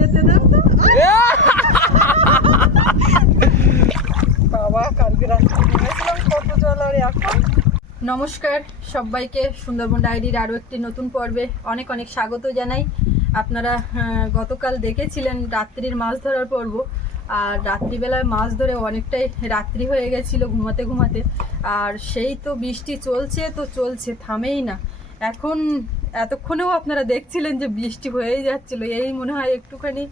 যেতে দেন তো। বাবা কালকে কত জল আর এখন? নমস্কার সবাইকে সুন্দরবন ডায়েরির আরও একটি নতুন পর্বে অনেক অনেক স্বাগত জানাই। আপনারা গতকাল দেখেছিলেন রাত্রির মাছ ধরার পর্ব। আর রাত্রিবেলায় মাছ ধরে অনেকটাই রাত্রি হয়ে গেছিল ঘুমাতে ঘুমাতে। আর সেই তো বৃষ্টি চলছে তো চলছে থামেই না। এখন এতক্ষণেও আপনারা দেখছিলেন যে বৃষ্টি হয়েই যাচ্ছিল, এই মনে হয় একটুখানি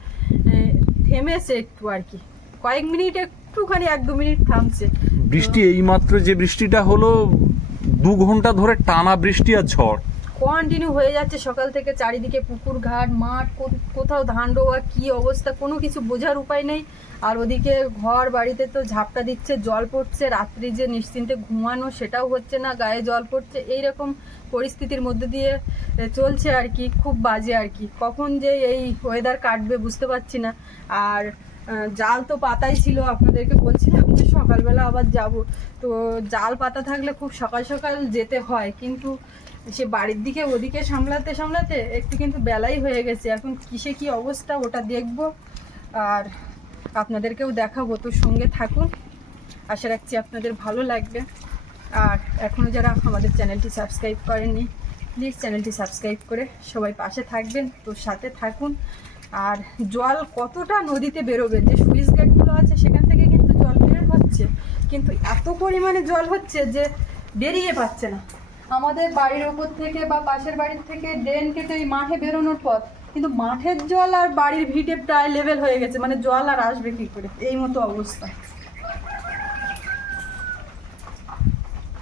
থেমেছে একটু আর কি। কয়েক মিনিট একটুখানি, এক দু মিনিট থামছে। বৃষ্টি, এইমাত্র যে বৃষ্টিটা হলো, দু ঘণ্টা ধরে টানা বৃষ্টি আর ঝড়। কন্টিনিউ হয়ে যাচ্ছে সকাল থেকে চারিদিকে পুকুর ঘাট, মাঠ কোথাও ধান রোয়া, কি অবস্থা, কোনো কিছু বোঝার উপায় নেই। আর ওদিকে ঘর বাড়িতে তো ঝাপটা দিচ্ছে, জল পড়ছে, রাত্রি যে নিশ্চিন্তে ঘুমানো সেটাও হচ্ছে না, গায়ে জল পড়ছে এই রকম পরিস্থিতির মধ্যে দিয়ে চলছে আর কি, খুব বাজে আর কি। কখন যে এই ওয়েদার কাটবে বুঝতে পারছি না। আর জাল তো পাতাই ছিল, আপনাদেরকে বলছিলাম যে সকালবেলা আবার যাব। তো জাল পাতা থাকলে খুব সকাল সকাল যেতে হয়, কিন্তু সে বাড়ির দিকে, ওদিকে সামলাতে সামলাতে একটু কিন্তু বেলাই হয়ে গেছে। এখন কিসে কি অবস্থা ওটা দেখব। আর আপনাদেরকেও দেখাবো, তো সঙ্গে থাকুন। আশা রাখছি আপনাদের ভালো লাগবে। আর এখনও যারা আমাদের চ্যানেলটি সাবস্ক্রাইব করেননি, প্লিজ চ্যানেলটি সাবস্ক্রাইব করে সবাই পাশে থাকবেন, তো সাথে থাকুন। আর জল কতটা নদীতে বেরোবে? যে সুইচ গেটগুলো আছে, সেখান থেকে কিন্তু জল বের হচ্ছে। কিন্তু এত পরিমাণে জল হচ্ছে যে বেরিয়ে পাচ্ছে না। আমাদের বাড়ির ওপর থেকে বা পাশের বাড়ির থেকে ড্রেন কেটে এই মাঠে বেরোনোর পথ কিন্তু মাঠের জল আর বাড়ির ভিটে প্রায় লেভেল হয়ে গেছে। মানে জল আর আসবে কি করে? এই মতো অবস্থা।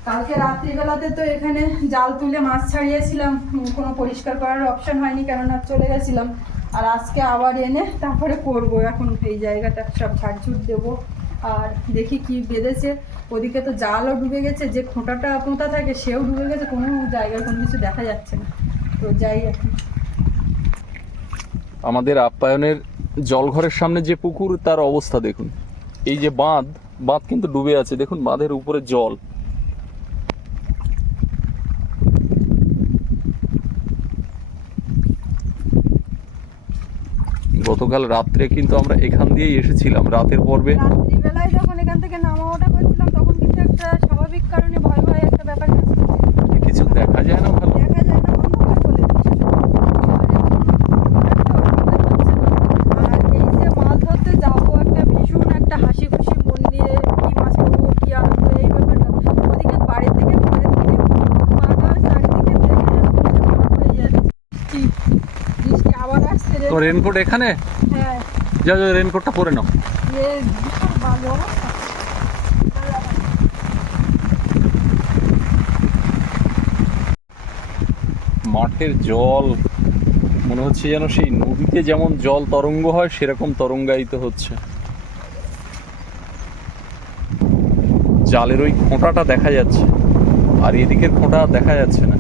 কালকে রাত্রিবেলাতে তো এখানে জাল তুলে মাছ ছাড়িয়েছিলাম। কোনো পরিষ্কার করার অপশন হয়নি, কেননা চলে গেছিলাম। আর আজকে আবার এনে তারপরে করব। এখন এই জায়গাটা সব ঝাড়ঝুট দেবো। আর দেখি কি বেঁধেছে। ওদিকে তো জালও ডুবে গেছে, যে খোঁটাটা পোঁতা থাকে সেও ডুবে গেছে, কোনো জায়গায় কোনো কিছু দেখা যাচ্ছে না। তো যাই এখন আমাদের আপ্যায়নের জলঘরের সামনে যে পুকুর, তার অবস্থা দেখুন। এই যে বাঁধ বাঁধ কিন্তু ডুবে আছে। দেখুন, বাঁধের উপরে জল। গতকাল রাত্রে কিন্তু আমরা এখান দিয়েই এসেছিলাম। রাতের পর্বে রাত্রিবেলায় যখন এখান থেকে নামা ওঠা করছিলাম তখন কিন্তু একটা স্বাভাবিক কারণে ভয় ভয় একটা ব্যাপার কিছু দেখা যায় না ভালো দেখা যায় না অন্ধকার বলে দিচ্ছে সব। আর এখন একটা অসুবিধা হচ্ছে না। আর এই যে মাছ ধরতে যাব একটা ভীষণ একটা হাসি খুশি মন নিয়ে কি মাছ পাবো কি আনন্দ এই ব্যাপারটা ওদিকে বাড়ির থেকে ঘরের থেকে বাধা চারিদিকে দেখে যেন মনটা খারাপ হয়ে যাচ্ছে কি বৃষ্টি আবার রেনকোট এখানে? হ্যাঁ। যা যা রেনকোটটা পরে নাও। মাঠের জল মনে হচ্ছে যেন সেই নদীতে যেমন জল তরঙ্গ হয় সেরকম তরঙ্গায়িত হচ্ছে। জালের ওই খোঁটাটা দেখা যাচ্ছে আর এদিকের খোঁটা দেখা যাচ্ছে না।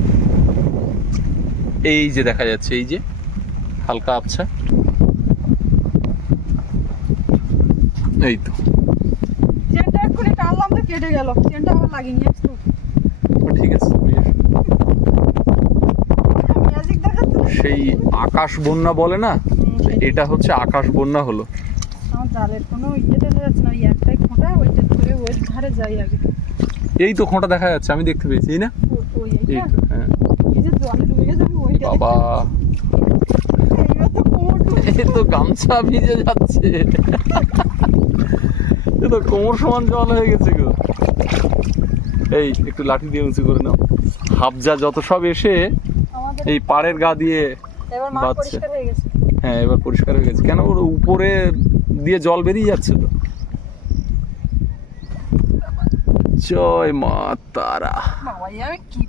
এই যে দেখা যাচ্ছে এই যে হালকা আবছা এই তো চেনটা এক্ষুনি টানলাম তো কেটে গেল। চেনটা আবার লাগিয়ে নিয়ে আসতো ঠিক আছে? সেই আকাশ বন্যা বলে না? এটা হচ্ছে আকাশ বন্যা হলো। জালের কোনো যাচ্ছে না। একটাই খোঁটা ওইটা ধরে ওই ধারে যাই আগে। এই তো খোঁটা দেখা যাচ্ছে আমি দেখতে পেয়েছি না? ওই এই তো হ্যাঁ। বাবা। কোমর ডুবে এ তো গামছা ভিজে যাচ্ছে। এ তো কোমর সমান জল হয়ে গেছে গো। এই একটু লাঠি দিয়ে উঁচু করে নাও। হাবজা যত সব এসে এই পাড়ের গা দিয়ে এবার বাচ্চা। পরিষ্কার হয়ে গেছে। হ্যাঁ এবার পরিষ্কার হয়ে গেছে। কেন ওর উপরে দিয়ে জল বেরিয়ে যাচ্ছে তো? জয় মা তারা। এই কি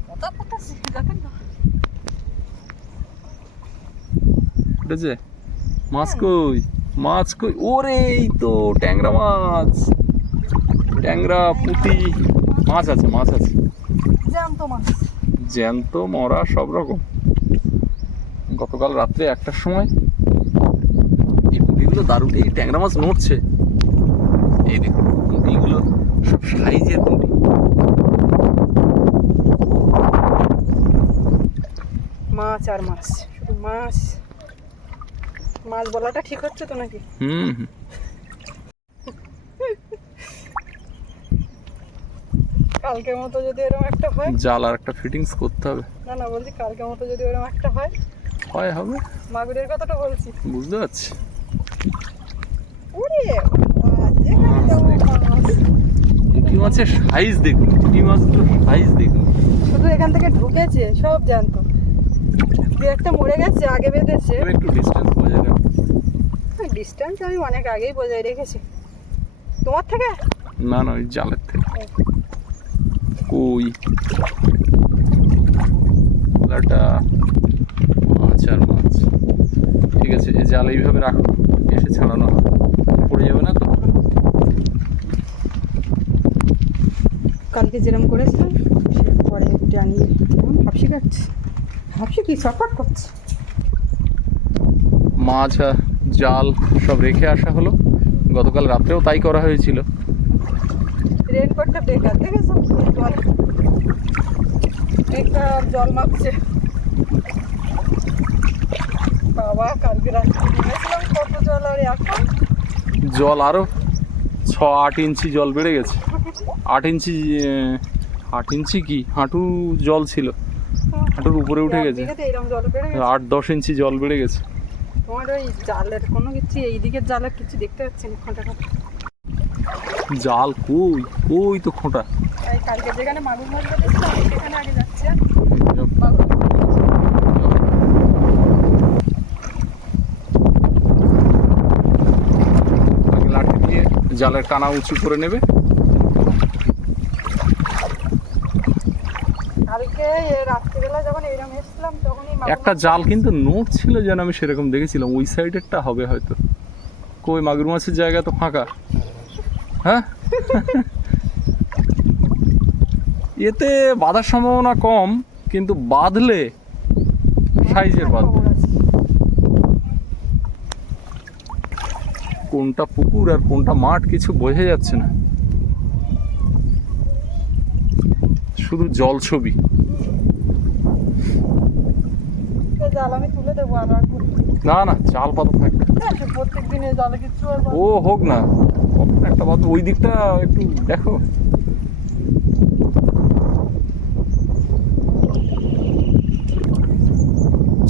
মাছ কই মাছ কই ওরে এই তো ট্যাংরা মাছ। ট্যাংরা পুঁটি মাছ আছে মাছ আছে। জ্যান্ত মাছ। জ্যান্ত মরা সব রকম। গতকাল রাত্রে একটার সময় এই পুঁটিগুলো দারুণ এই ট্যাংরা মাছ নড়ছে এই দেখুন পুঁটিগুলো সব সাইজের পুঁটি মাছ আর মাছ শুধু মাছ। মাছ বলাটা ঠিক হচ্ছে তো নাকি? হুম। কালকের মতো যদি এরকম একটা হয়? জাল আর একটা ফিটিংস করতে হবে। না না বলছি কালকের মতো যদি এরকম একটা হয়? হয় হবে। মাগুরের কথাটা বলছি। বুঝতে পারছি। ওরে। পুঁটি মাছের সাইজ দেখুন পুঁটি মাছগুলোর সাইজ দেখুন। শুধু এখান থেকে ঢুকেছে সব জানতো। দু একটা মরে গেছে আগে বেঁধেছে। একটু ডিস্টেন্স বজায় রাখুন ডিস্টেন্স আমি অনেক আগেই বজায় রেখেছি। তোমার থেকে? না না ওই জালের থেকে। কই একটা মাছ আর মাছ। ঠিক আছে এই জাল এইভাবে রাখো এসে ছাড়ানো হবে পড়ে যাবে না তো? কালকে যেরকম করেছিলাম পরে এখন হাফসি কাটছে। হাফসি কি চটপট করছে? মাছ জাল সব রেখে আসা হলো। গতকাল রাত্রেও তাই করা হয়েছিল। রেনকোটটা বেকার দেখেছ? জল। বেকার জল মাপছে। বাবা কালকে রাত্রে নেমেছিলাম কত জল আর এখন? জল আরও ছ আট ইঞ্চি জল বেড়ে গেছে। আট ইঞ্চি আট ইঞ্চি কি? হাঁটু জল ছিল। হাঁটুর উপরে উঠে গেছে। বিঘাতে এরকম জল বেড়ে গেছে। আট দশ ইঞ্চি জল বেড়ে গেছে। তোমার ওই জালের কোনো কিছু এই দিকের জালের কিছু দেখতে পাচ্ছি না খোঁটা? জাল কই? কই তো খোঁটা? এই কালকে যেখানে মাগুর মাছ সেখানে আগে যাচ্ছে লাঠি দিয়ে জালের কানা উঁচু করে নেবে। কালকে এ একটা জাল কিন্তু নোট ছিল যেন আমি সেরকম দেখেছিলাম। ওই সাইডেরটা হবে হয়তো। কই মাগুর মাছের জায়গা তো ফাঁকা। হ্যাঁ? এতে বাঁধার সম্ভাবনা কম কিন্তু বাঁধলে সাইজের বাঁধবে কোনটা পুকুর আর কোনটা মাঠ কিছু বোঝা যাচ্ছে না। শুধু জল ছবি তো জাল আমি তুলে দেবো আর না। না চাল পাতা থাকবে প্রত্যেক দিনে জলে কিছু ও হোক না। একটা বাদ ওই দিকটা একটু দেখো।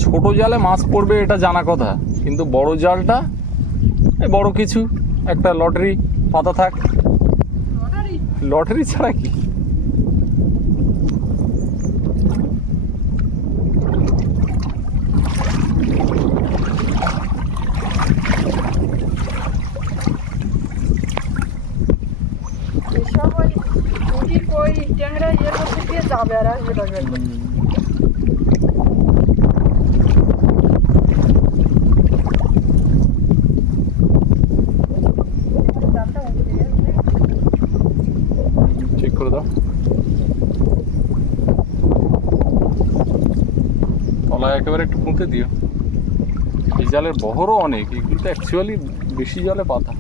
ছোট জালে মাছ পড়বে এটা জানা কথা। কিন্তু বড় জালটা বড় কিছু। একটা লটারি পাতা থাক। লটারি ছাড়া কি এসব ওই গেছে। ঠিক করে দাও। একেবারে একটু পুঁতে দিও। এই জালের বহরও অনেক, এগুলো তো অ্যাকচুয়ালি বেশি জলে পাতা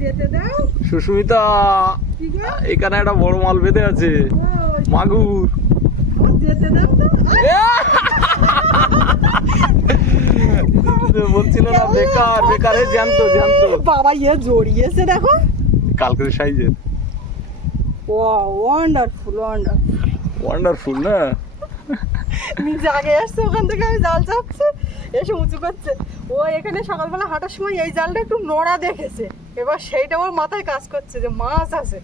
যেতে দাও সুস্মিতা এখানে একটা বড় মাল বেঁধে আছে। মাগুর। বলছিল না বেকার বেকারে জ্যান্ত জ্যান্ত। বাবা ইয়ে জড়িয়েছে দেখো। কালকের সাইজের। ও ওয়ান্ডারফুল ওয়ান্ডারফুল ওয়ান্ডারফুল না? নিচে আগে এসছে ওখান থেকে আমি জাল চাপছে এসে উঁচু করছে। ও এখানে সকালবেলা হাঁটার সময় এই জালটা একটু নোড়া দেখেছে। এবার সেইটা ওর মাথায় কাজ করছে যে মাছ আছে।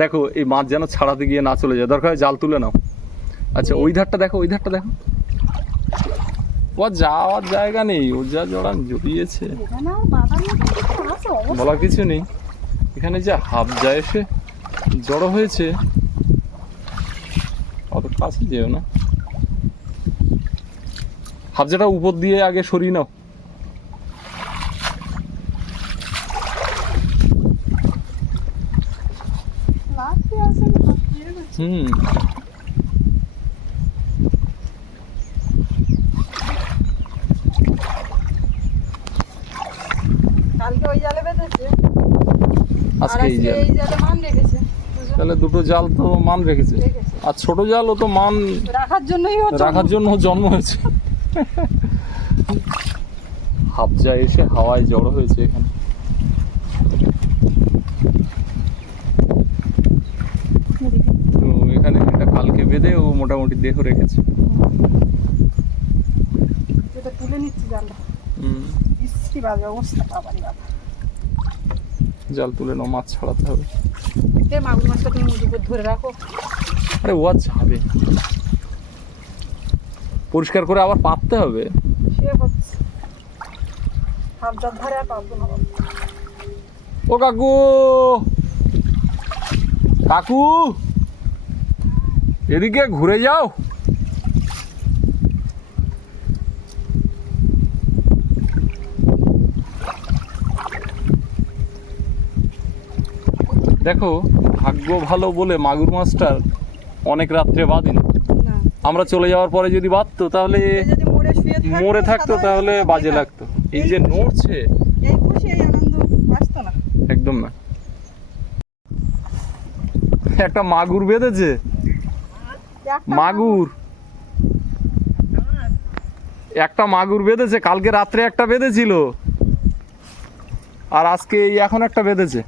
দেখো এই মাছ যেন ছাড়াতে গিয়ে না চলে যায়। দরকার জাল তুলে নাও। আচ্ছা ওই ধারটা দেখো ওই ধারটা দেখো। ও যাওয়ার জায়গা নেই ও যা জড়ান জড়িয়েছে। বলার কিছু নেই। এখানে যে হাফ যায় এসে জড়ো হয়েছে। অত কাছে যেও না। হাফজাটা উপর দিয়ে আগে সরিয়ে নাও। হুম। জাল দুটো জাল তো মান আর ছোট তো মান রাখার জন্যই রাখার জন্য জন্ম হয়েছে। হাবজা এসে হাওয়ায় জড়ো হয়েছে এখানে। তো এখানে এটা কালকে বেঁধে ও মোটামুটি দেহ রেখেছে। এটা তুলে নিচ্ছি জালটা। হুম, বাজে অবস্থা বাবারি বাবা। জাল তুলে নাও মাছ ছাড়াতে হবে। মাগুর মাছটা তুমি মুখ ধরে রাখো। আরে ও যাবে পরিষ্কার করে আবার পাততে হবে। ও কাকু! কাকু! এদিকে ঘুরে যাও। দেখো ভাগ্য ভালো বলে মাগুর মাছটার অনেক রাত্রে বাঁধেনি। আমরা চলে যাওয়ার পরে যদি বাঁধতো তাহলে মরে থাকতো, তাহলে বাজে লাগতো। এই যে নড়ছে একদম না। একটা মাগুর বেঁধেছে। মাগুর। একটা মাগুর বেঁধেছে কালকে রাত্রে একটা বেঁধেছিল। আর আজকে এই এখন একটা বেঁধেছে।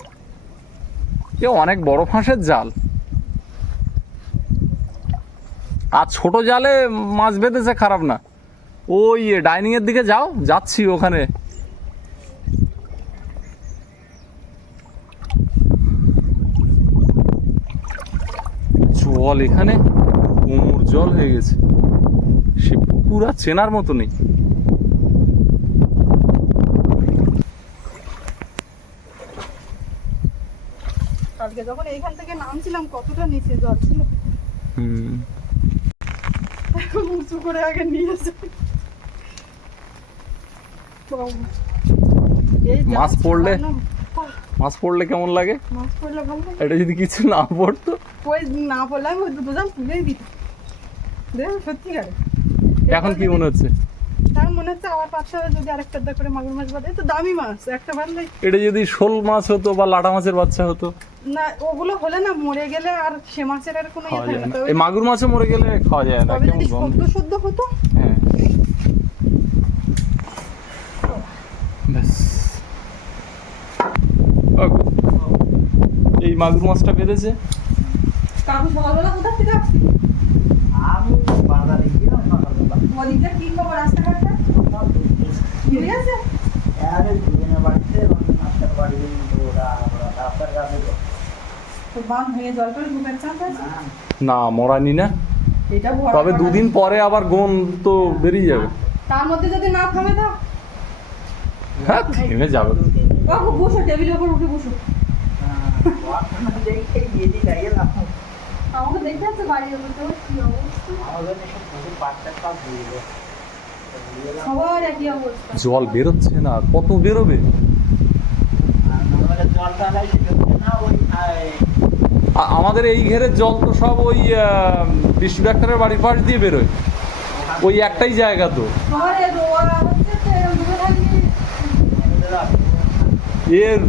এ অনেক বড় ফাঁসের জাল। আর ছোট জালে মাছ বেঁধেছে খারাপ না। ওই ডাইনিং এর দিকে যাও যাচ্ছি ওখানে। জল এখানে কোমর জল হয়ে গেছে। সে পুকুর আর চেনার মতো নেই। কালকে যখন এইখান থেকে নামছিলাম কতটা নিচে জল ছিল। হুম। এখন উঁচু করে আগে নিয়েছে এই যা মাছ পড়লে? মাছ পড়লে কেমন লাগে? মাছ পড়লে ভালো লাগে। এটা যদি কিছু না পড়তো? ওই না পড়লে আমি ওই দুটো জাল তুলেই দিতাম দেখ সত্যি করে। এখন কি মনে হচ্ছে? তার মনে হচ্ছে আবার পাঁচশো যদি আরেকটা করে মাগুর মাছ বাদে তো দামি মাছ একটা ভাবলে এটা যদি শোল মাছ হতো বা লাটা মাছের বাচ্চা হতো? না ওগুলো হলে না মরে গেলে আর সে মাছের আর কোনো ইয়ে থাকে না। এই মাগুর মাছও মরে গেলে খাওয়া যায় না কেমন গন্ধ। সদ্য হতো? হ্যাঁ। এই মাগুর মাছটা বেঁধেছে। কাকু সকালবেলা কোথা থেকে আসছি আমি বাজারে গিয়েও সকালবেলা। ওদিকটা কি খবর রাস্তাঘাটটা ঠিক আছে। আরে দুজনের বাড়িতে মাস্টার বাড়ি তো ওরা ওরা রাস্তার কাছে তো বাঁধ ভেঙে জল করে ঢুকার চান্স আছে না। না মরানি না। তবে দুদিন পরে আবার গোন তো বেরিয়ে যাবে। তার মধ্যে যদি না থামে দাও হ্যাঁ থেমে যাবে। বাবু বসো টেবিলের উপর উঠে বসো। দেখে গিয়ে আমাকে দেখতে আছে বাড়ির কি অবস্থা? সবার একই অবস্থা। জল বেরোচ্ছে না কত বেরোবে? আমাদের জলটা না ওই আমাদের এই ঘেরের জল তো সব ওই বিষ্ণু ডাক্তারের বাড়ির পাশ দিয়ে বেরোয়। ওই একটাই জায়গা তো।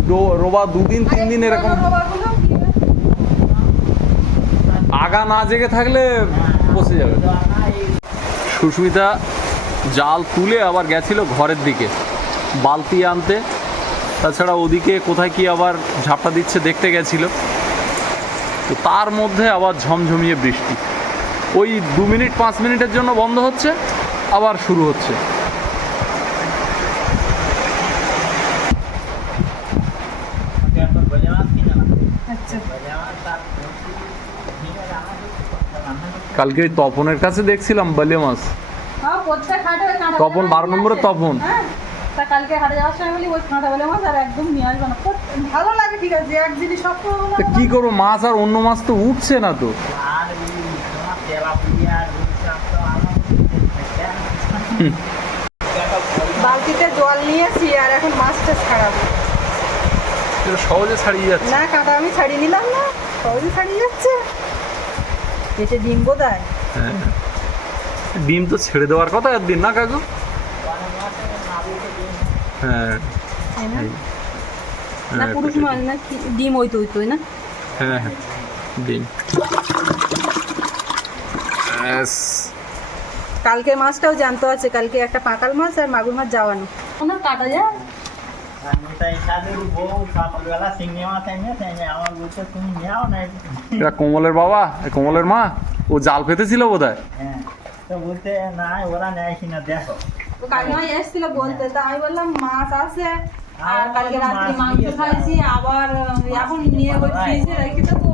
রো- রোবা দুদিন তিন দিন এরকম? আগা না জেগে থাকলে বসে যাবে। সুস্মিতা জাল তুলে আবার গেছিল ঘরের দিকে। বালতি আনতে। তাছাড়া ওদিকে কোথায় কি আবার ঝাপটা দিচ্ছে দেখতে গেছিল। তো তার মধ্যে আবার ঝমঝমিয়ে বৃষ্টি ওই দু মিনিট পাঁচ মিনিটের জন্য বন্ধ হচ্ছে আবার শুরু হচ্ছে কালকে ওই তপনের কাছে দেখছিলাম বালে মাছ হ্যাঁ তপন, বারো আছে। তপন। তা কালকে হাটে যাওয়ার সময় বলি ওই কাঁটা বলে মাছ আর একদম নিয়ে আসবে না। প্রত্যেক- ভালো লাগে ঠিক আছে এক জিনিস সব তো কি করব মাছ আর অন্য মাছ তো উঠছে না তো। বালতিতে জল নিয়েছি আর এখন মাছটা ছাড়াবো। সহজে ছাড়িয়ে যাচ্ছে। না কাঁটা আমি ছাড়িয়ে নিলাম না সহজে ছাড়িয়ে যাচ্ছে। পেটে ডিম বোধহয়। হ্যাঁ। ডিম তো ছেড়ে দেওয়ার কথা একদিন না কাকু? হ্যাঁ। তাই না? না হ্যাঁ, পুরুষ মাছ না ডিম ওই তো ওই না? হ্যাঁ হ্যাঁ ডিম। কালকে মাছটাও জানতো আছে কালকে একটা পাকাল মাছ আর মাগুর মাছ যাওয়ানো। ওনার কাটা যায়। আর তাই তাদের সকালবেলা চিংড়ি মাছ আমার বলছে তুমি নেও। না এটা কোমলের বাবা কোমলের মা? ও জাল পেতেছিল বোধ হয় বলতে না ওরা নেয় কিনা দেখো। কাকিমা এসেছিল বলতে তা আমি বললাম মাছ আছে আর কালকে মাছ মাংস খাইছি আবার এখন নিয়ে ওই ফ্রিজে রেখে দেবো।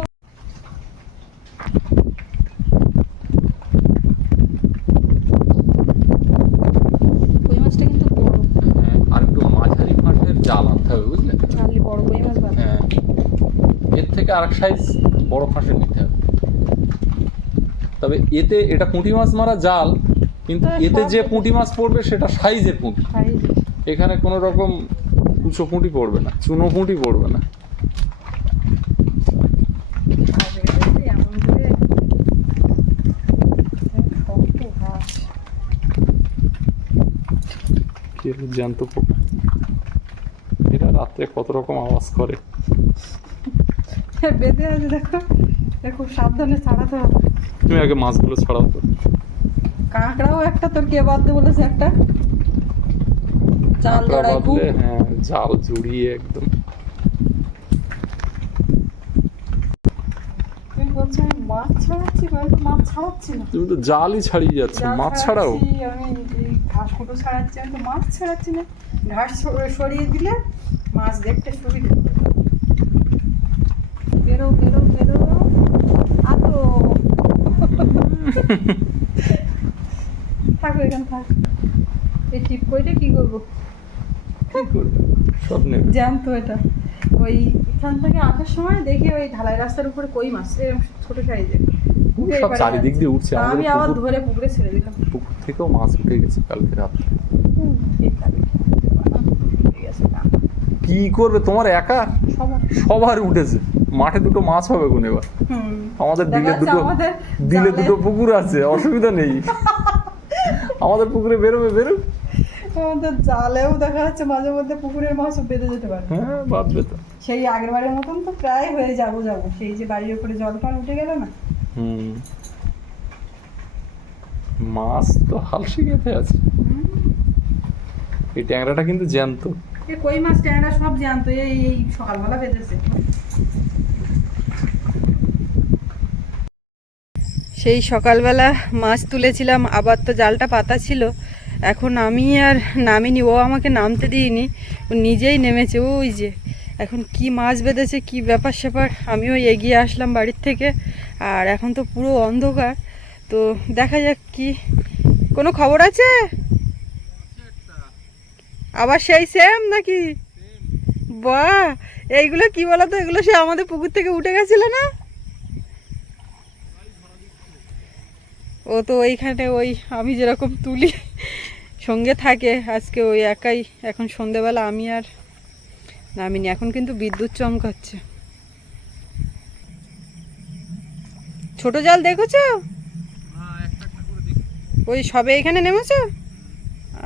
মাছটা কিন্তু বড়। হ্যাঁ, আর একটু মাঝারি মাঠের জাল আনতে হবে বুঝলে? চালি বড় মাছ ভালো হ্যাঁ এর থেকে আরেক সাইজ বড় ফাঁসের নিতে হবে। তবে এতে এটা পুঁটি মাছ মারা জাল কিন্তু হ্যাঁ, এতে যে পুঁটি মাছ পড়বে সেটা সাইজের পুঁটি। এখানে কোনো রকম কুচো পুঁটি পড়বে না চুনো পুঁটি পড়বে না। জ্যান্ত পোকা এটা রাত্রে কত রকম আওয়াজ করে। বেঁধে আছে দেখো খুব সাবধানে ছাড়াতে হবে। তুমি আগে মাছগুলো ছাড়াও তো। কাঁকড়াও একটা তোর কে বাদ দে বলেছে একটা? জাল কাঁকড়া জড়াই খুব হ্যাঁ জাল জড়িয়ে একদম। মাছ ছাড়াচ্ছি আমি মাছ ছাড়াচ্ছি না? তুমি তো জালই ছাড়িয়ে যাচ্ছ মাছ ছাড়াও? আমি ঘাস কুটো ছাড়াচ্ছি আমি তো মাছ ছাড়াচ্ছি না। ঘাস সরিয়ে দিলে মাছ দেখতে সুবিধা বেরো বেরো বেরো। আতো। থাকো এখানে থাক। এই টিপ কইটা কি করব? এটা। ওই এখান থেকে আসার সময় দেখি ওই ঢালাই রাস্তার উপরে কই মাছ এরকম ছোট সাইজের সব চারিদিক দিয়ে উঠছে। আমি আবার ধরে পুকুরে ছেড়ে দিলাম। পুকুর থেকেও মাছ উঠে গেছে কালকে। কি করবে? তোমার একা? সবার। উঠেছে। মাঠে দুটো মাছ হবে কোন এবার? হুম। আমাদের দিলে দুটো দিলে দুটো পুকুর আছে অসুবিধা নেই। আমাদের পুকুরে বেরোবে বেরোবে আমাদের জালেও দেখা যাচ্ছে মাঝে মধ্যে পুকুরের মাছও বেঁধে যেতে পারে। হ্যাঁ বাঁধবে তো। সেই আগের বারের মতন তো প্রায় হয়ে যাব যাব। সেই যে বাড়ির উপরে জল টল উঠে গেল না? হুম। মাছ তো হালসি গেতে আছে। এই ট্যাংরাটা কিন্তু জ্যান্ত। এ কই মাছ ট্যাংরা সব এই এই সকালবেলা বেঁধেছে। সেই সকালবেলা মাছ তুলেছিলাম আবার তো জালটা পাতা ছিল। এখন আমি আর নামিনি ও আমাকে নামতে দিইনি ও নিজেই নেমেছে ওই যে। এখন কি মাছ বেঁধেছে কি ব্যাপার স্যাপার আমিও এগিয়ে আসলাম বাড়ির থেকে আর এখন তো পুরো অন্ধকার। তো দেখা যাক কি কোনো খবর আছে? আবার সেই সেম নাকি? বাহ এইগুলো কি বলতো এগুলো সে আমাদের পুকুর থেকে উঠে গেছিল না? ও তো ওইখানে ওই আমি যেরকম তুলি, সঙ্গে থাকে। আজকে ওই একাই, এখন সন্ধেবেলা আমি আর নামিনি। এখন কিন্তু বিদ্যুৎ চমকাচ্ছে। ছোট জাল দেখেছ? ওই সবে এখানে নেমেছ?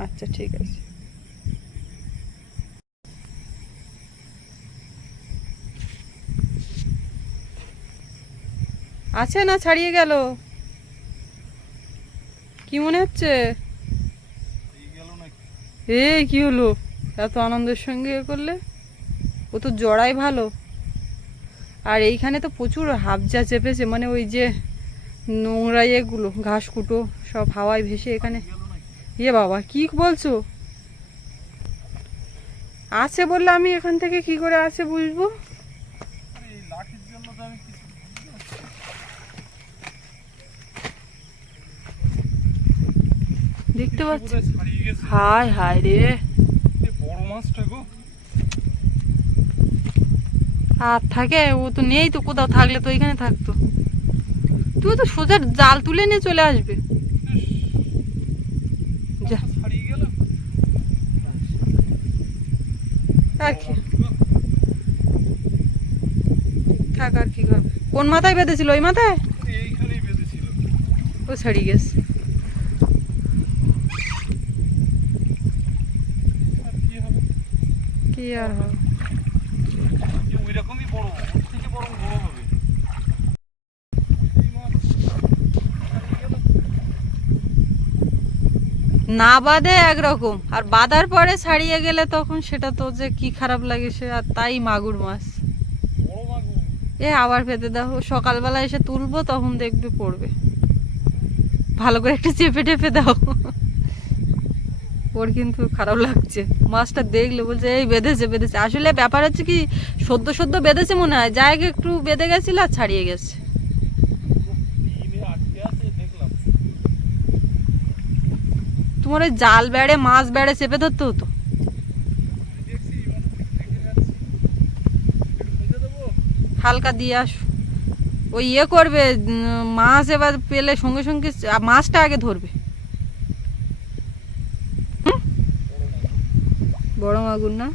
আচ্ছা ঠিক আছে। আছে না, ছাড়িয়ে গেল? কি মনে হচ্ছে? এ কি হলো? এত আনন্দের সঙ্গে করলে? ও তো জড়াই ভালো। আর এইখানে তো প্রচুর হাবজা চেপেছে মানে ওই যে নোংরা এগুলো ঘাস কুটো সব হাওয়ায় ভেসে এখানে। ইয়ে বাবা, কি বলছো? আছে বললে আমি এখান থেকে কি করে আছে বুঝব? দেখতে পাচ্ছি। হায় হায় রে। বড় মাছটা গো। আর থাকে ও তো নেই তো কোথাও থাকলে তো এখানে থাকতো। তুই তো সোজা জাল তুলে নিয়ে চলে আসবে। আর কি। থাক আর কি কোন মাথায় বেঁধেছিল? ওই মাথায়? ও ছাড়িয়ে গেছে আর কি আর হবে? বড় থেকে বড় না বাদে একরকম আর বাদার পরে ছাড়িয়ে গেলে তখন সেটা তো যে কি খারাপ লাগে সে আর তাই মাগুর মাছ। এ আবার পেতে দেখো সকালবেলা এসে তুলবো তখন দেখবে পড়বে। ভালো করে একটু চেপে টেপে দাও। ওর কিন্তু খারাপ লাগছে। মাছটা দেখলে, বলছে, এই বেঁধেছে বেঁধেছে। আসলে ব্যাপার হচ্ছে কি, সদ্য সদ্য বেঁধেছে মনে হয়। জায়গা একটু বেঁধে গেছিল আর ছাড়িয়ে গেছে। তোমার ওই জাল বেড়ে, মাছ বেড়ে চেপে ধরতে হতো? হালকা দিয়ে আস। ওই ইয়ে করবে মাছ এবার পেলে সঙ্গে সঙ্গে, মাছটা আগে ধরবে হুম? বড় মাগুর না?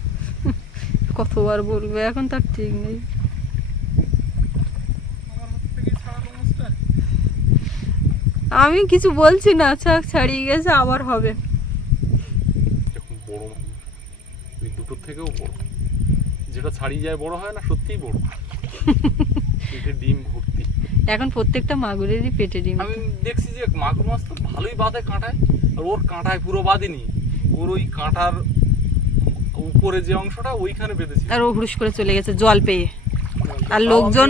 কতবার বলবে? এখন তার ঠিক নেই। আমি কিছু বলছি না ছাক ছাড়িয়ে গেছে আবার হবে। দুটোর থেকেও বড়। যেটা ছাড়িয়ে যায় বড় হয় না সত্যিই বড়। পেটে ডিম ভর্তি। এখন প্রত্যেকটা মাগুরেরই পেটে ডিম আমি দেখছি যে মাগুর মাছ তো ভালোই বাঁধে কাঁটায় আর ওর কাঁটায় পুরো বাঁধেনি। ওর ওই কাঁটার উপরে যে অংশটা ওইখানে বেঁধেছে আর ও হুড়ুস করে চলে গেছে জল পেয়ে। আর লোকজন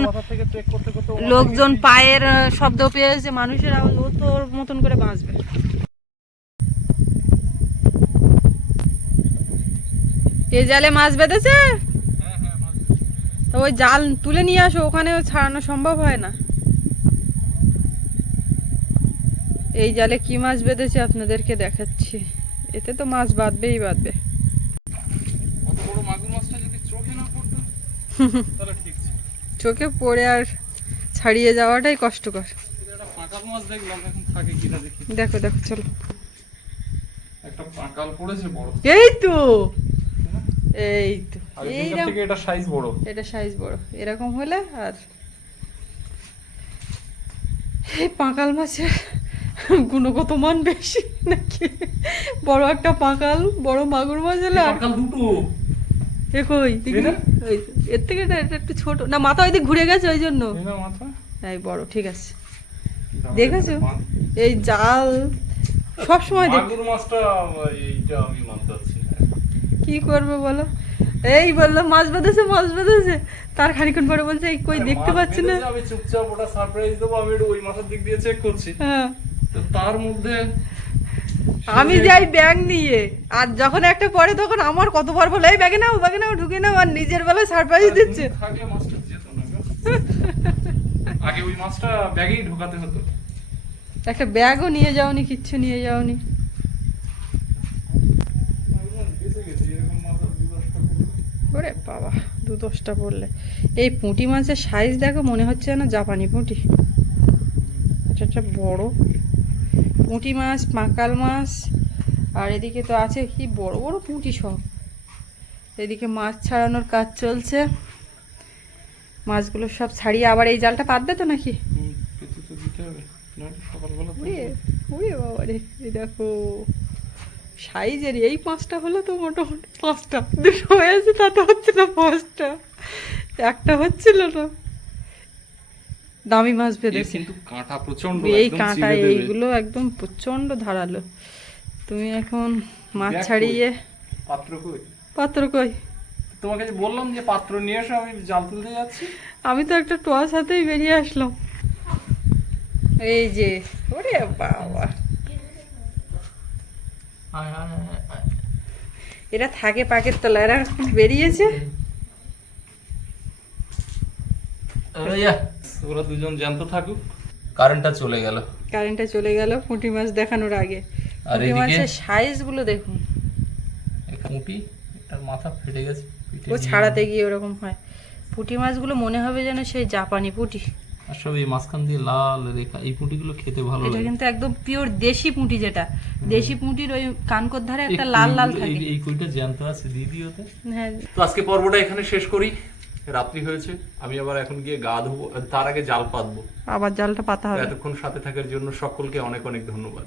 লোকজন পায়ের শব্দ পেয়েছে মানুষের আওয়াজ ও তো মতন করে বাঁচবে। এ জালে মাছ বেঁধেছে? হ্যাঁ হ্যাঁ তা ওই জাল তুলে নিয়ে আসো ওখানে ছাড়ানো সম্ভব হয় না। এই জালে কি মাছ বেঁধেছে আপনাদেরকে দেখাচ্ছি। এতে তো মাছ বাঁধবেই বাঁধবে অত বড় মাগুর মাছটা যদি চোখে না পড়তো তাহলে ঠিক ছিল চোখে পড়ে আর ছাড়িয়ে যাওয়াটাই কষ্টকর। দেখি। দেখো চলো। এই তো! এই তো। আর এই থেকে এটা সাইজ বড়। এটা সাইজ বড়। এরকম হলে আর এই পাঁকাল মাছের গুণগত মান বেশি নাকি? বড় একটা পাঁকাল বড় মাগুর মাছ হলে পাঁকাল দুটো। এ কই? ওই এর থেকে এটা একটু ছোট। না মাথা ওইদিক ঘুরে গেছে ওই জন্য। এই মাথা? বড় ঠিক আছে। দেখেছ? এই জাল। সব সময় দেখ কি করবে বলো? এই বলল মাছ বেঁধেছে মাছ বেঁধেছে। তার খানিক্ষণ পরে বলছে এই কই দেখতে পাচ্ছি না। আমি চুপচাপ ওটা সারপ্রাইজ দেবো আমি ওই মাছের দিক দিয়ে চেক করছি। হ্যাঁ। তার মধ্যে আমি যাই ব্যাগ নিয়ে আর যখন একটা পরে তখন আমার কতবার বলে এই ব্যাগে নাও ব্যাগে নাও ঢুকে নাও আর নিজের বেলায় সারপ্রাইজ দিচ্ছে। আগে ওই মাছটা ব্যাগেই ঢোকাতে হতো। একটা ব্যাগও নিয়ে যাওনি কিচ্ছু নিয়ে যাওনি। ওরে বাবা দু দশটা পড়লে এই পুঁটি মাছের সাইজ দেখো মনে হচ্ছে না জাপানি পুঁটি। এটা একটা বড়। পুঁটি মাছ পাঁকাল মাছ আর এদিকে তো আছে কি বড় বড় পুঁটি সব। এদিকে মাছ ছাড়ানোর কাজ চলছে। মাছগুলো সব ছাড়িয়ে আবার এই জালটা পাতবে তো নাকি? উড়ে বাবা রে দেখো। সাইজের এই পাঁচটা হলো তো মোটামুটি পাঁচটা। দুটো হয়েছে তাতে হচ্ছে না পাঁচটা। একটা হচ্ছিল না। দামি মাছ এর কিন্তু কাঁটা প্রচণ্ড এই কাঁটা এইগুলো একদম প্রচণ্ড ধারালো। তুমি এখন মাছ ছাড়িয়ে পাত্র কই? পাত্র কই? তোমাকে যে বললাম যে পাত্র নিয়ে এসো আমি জাল তুলতে যাচ্ছি। আমি তো একটা টোয়ার সাথেই বেরিয়ে আসলাম। এই যে ওরে বাবা। এরা থাকে পাকের তলা এরা বেরিয়েছে। ওরা দুজন জ্যান্ত থাকুক। কারেন্টটা চলে গেল। কারেন্টটা চলে গেল পুঁটি মাছ দেখানোর আগে। আর পুঁটি মাছের সাইজগুলো দেখুন মুটি এটার মাথা ফেটে গেছে ও ছাড়াতে গিয়ে ওরকম হয়। পুঁটি মাছগুলো মনে হবে যেন সেই জাপানি পুঁটি। আর সব এই মাঝখান দিয়ে লাল রেখা এই পুঁটিগুলো খেতে ভালো লাগে। এটা কিন্তু একদম পিওর দেশি পুঁটি যেটা। দেশি পুঁটির ওই কানকর ধারে একটা লাল লাল থাকে। এই- এই কুইটা জ্যান্ত আছে দিয়ে দিই ওতে হ্যাঁ। তো আজকে পর্বটা এখানে শেষ করি। রাত্রি হয়েছে আমি আবার এখন গিয়ে গা ধোবো তার আগে জাল পাতবো। আবার জালটা পাতা হবে। এতক্ষণ সাথে থাকার জন্য সকলকে অনেক অনেক ধন্যবাদ।